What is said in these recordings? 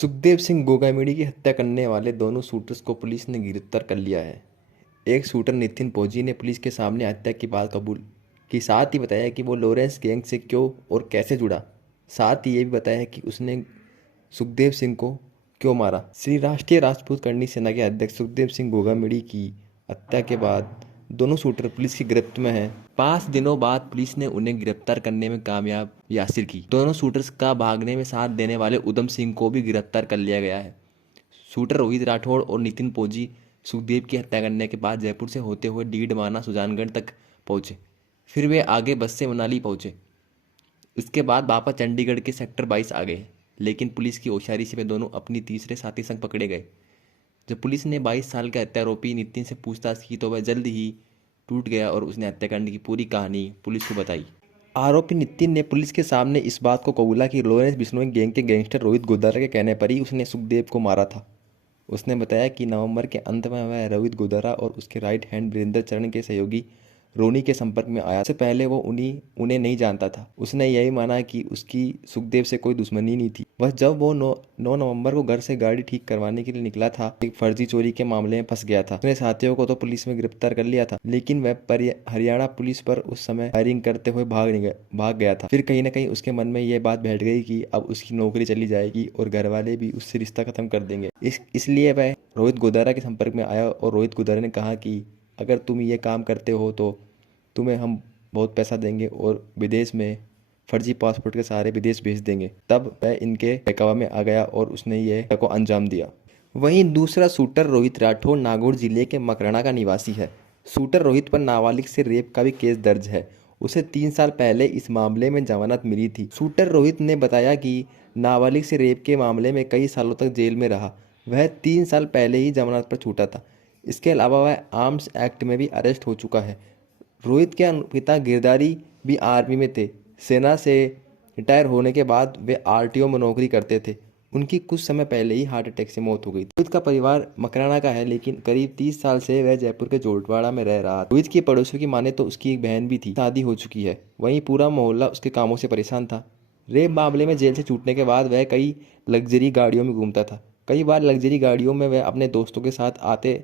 सुखदेव सिंह गोगामेडी की हत्या करने वाले दोनों शूटर्स को पुलिस ने गिरफ्तार कर लिया है। एक शूटर नितिन पोजी ने पुलिस के सामने हत्या की बात कबूल की, साथ ही बताया कि वो लॉरेंस गैंग से क्यों और कैसे जुड़ा। साथ ही ये भी बताया कि उसने सुखदेव सिंह को क्यों मारा। श्री राष्ट्रीय राजपूत करनी सेना के अध्यक्ष सुखदेव सिंह गोगामेडी की हत्या के बाद दोनों शूटर पुलिस की गिरफ्त में हैं। 5 दिनों बाद पुलिस ने उन्हें गिरफ्तार करने में कामयाबी हासिल की। दोनों शूटर्स का भागने में साथ देने वाले उधम सिंह को भी गिरफ्तार कर लिया गया है। शूटर रोहित राठौड़ और नितिन पोजी सुखदेव की हत्या करने के बाद जयपुर से होते हुए डीडमाना सुजानगढ़ तक पहुंचे। फिर वे आगे बस से मनाली पहुंचे। इसके बाद वापस चंडीगढ़ के सेक्टर 22 आ गए, लेकिन पुलिस की होशियारी से वे दोनों अपनी तीसरे साथी संग पकड़े गए। जब पुलिस ने 22 साल के हत्यारोपी नितिन से पूछताछ की तो वह जल्द ही टूट गया और उसने हत्या करने की पूरी कहानी पुलिस को बताई। आरोपी नितिन ने पुलिस के सामने इस बात को कबूला कि लॉरेंस बिश्नोई गैंग के गैंगस्टर रोहित गोदारा के कहने पर ही उसने सुखदेव को मारा था। उसने बताया कि नवंबर के अंत में वह रोहित गोदारा और उसके राइट हैंड वीरेंद्र चरण के सहयोगी रोनी के संपर्क में आया। इससे पहले वो उन्हें नहीं जानता था। उसने यही माना कि उसकी सुखदेव से कोई दुश्मनी नहीं थी। बस जब वो 9 नवंबर को घर से गाड़ी ठीक करवाने के लिए निकला था, एक फर्जी चोरी के मामले में फंस गया था। उसने साथियों को तो पुलिस में गिरफ्तार कर लिया था, लेकिन वह हरियाणा पुलिस पर उस समय फायरिंग करते हुए भाग गया था। फिर कहीं ना कहीं उसके मन में यह बात बैठ गई कि अब उसकी नौकरी चली जाएगी और घर वाले भी उससे रिश्ता खत्म कर देंगे। इसलिए वह रोहित गोदारा के संपर्क में आया और रोहित गोदारा ने कहा कि अगर तुम ये काम करते हो तो तुम्हें हम बहुत पैसा देंगे और विदेश में फर्जी पासपोर्ट के सहारे विदेश भेज देंगे। तब वह इनके बहकावा में आ गया और उसने ये को अंजाम दिया। वहीं दूसरा शूटर रोहित राठौड़ नागौर जिले के मकराना का निवासी है। शूटर रोहित पर नाबालिग से रेप का भी केस दर्ज है। उसे 3 साल पहले इस मामले में जमानत मिली थी। शूटर रोहित ने बताया कि नाबालिग से रेप के मामले में कई सालों तक जेल में रहा। वह 3 साल पहले ही जमानत पर छूटा था। इसके अलावा वह आर्म्स एक्ट में भी अरेस्ट हो चुका है। रोहित के पिता गिरधारी भी आर्मी में थे। सेना से रिटायर होने के बाद वे आरटीओ में नौकरी करते थे। उनकी कुछ समय पहले ही हार्ट अटैक से मौत हो गई। रोहित का परिवार मकराना का है, लेकिन करीब 30 साल से वह जयपुर के जोटवाड़ा में रह रहा था। रोहित की पड़ोसियों की माने तो उसकी एक बहन भी थी, शादी हो चुकी है। वहीं पूरा मोहल्ला उसके कामों से परेशान था। रेप मामले में जेल से छूटने के बाद वह कई लग्जरी गाड़ियों में घूमता था। कई बार लग्जरी गाड़ियों में वह अपने दोस्तों के साथ आते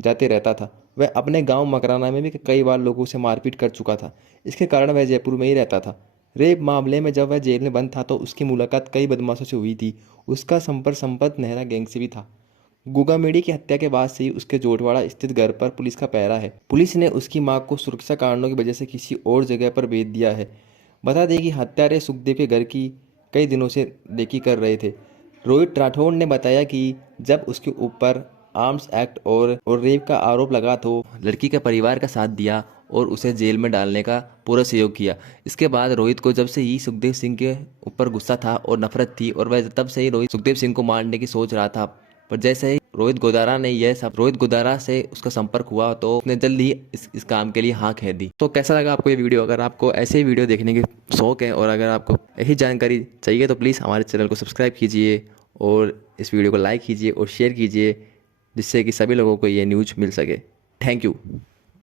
जाते रहता था। वह अपने गांव मकराना में भी कई बार लोगों से मारपीट कर चुका था। इसके कारण वह जयपुर में ही रहता था। रेप मामले में जब वह जेल में बंद था तो उसकी मुलाकात कई बदमाशों से हुई थी। उसका संपर्क नेहरा गैंग से भी था। गोगामेडी की हत्या के बाद से ही उसके जोटवाड़ा स्थित घर पर पुलिस का पहरा है। पुलिस ने उसकी मां को सुरक्षा कारणों की वजह से किसी और जगह पर भेज दिया है। बता दें कि हत्यारे सुखदेव के घर की कई दिनों से रेकी कर रहे थे। रोहित राठौड़ ने बताया कि जब उसके ऊपर आर्म्स एक्ट और रेप का आरोप लगा तो लड़की के परिवार का साथ दिया और उसे जेल में डालने का पूरा सहयोग किया। इसके बाद रोहित को जब से ही सुखदेव सिंह के ऊपर गुस्सा था और नफरत थी और वह तब से ही रोहित सुखदेव सिंह को मारने की सोच रहा था। पर जैसे ही रोहित गोदारा से उसका संपर्क हुआ तो उसने जल्द ही इस काम के लिए हाँ कह दी। तो कैसा लगा आपको ये वीडियो? अगर आपको ऐसे ही वीडियो देखने के शौक है और अगर आपको यही जानकारी चाहिए तो प्लीज़ हमारे चैनल को सब्सक्राइब कीजिए और इस वीडियो को लाइक कीजिए और शेयर कीजिए, जिससे कि सभी लोगों को ये न्यूज़ मिल सके। Thank you.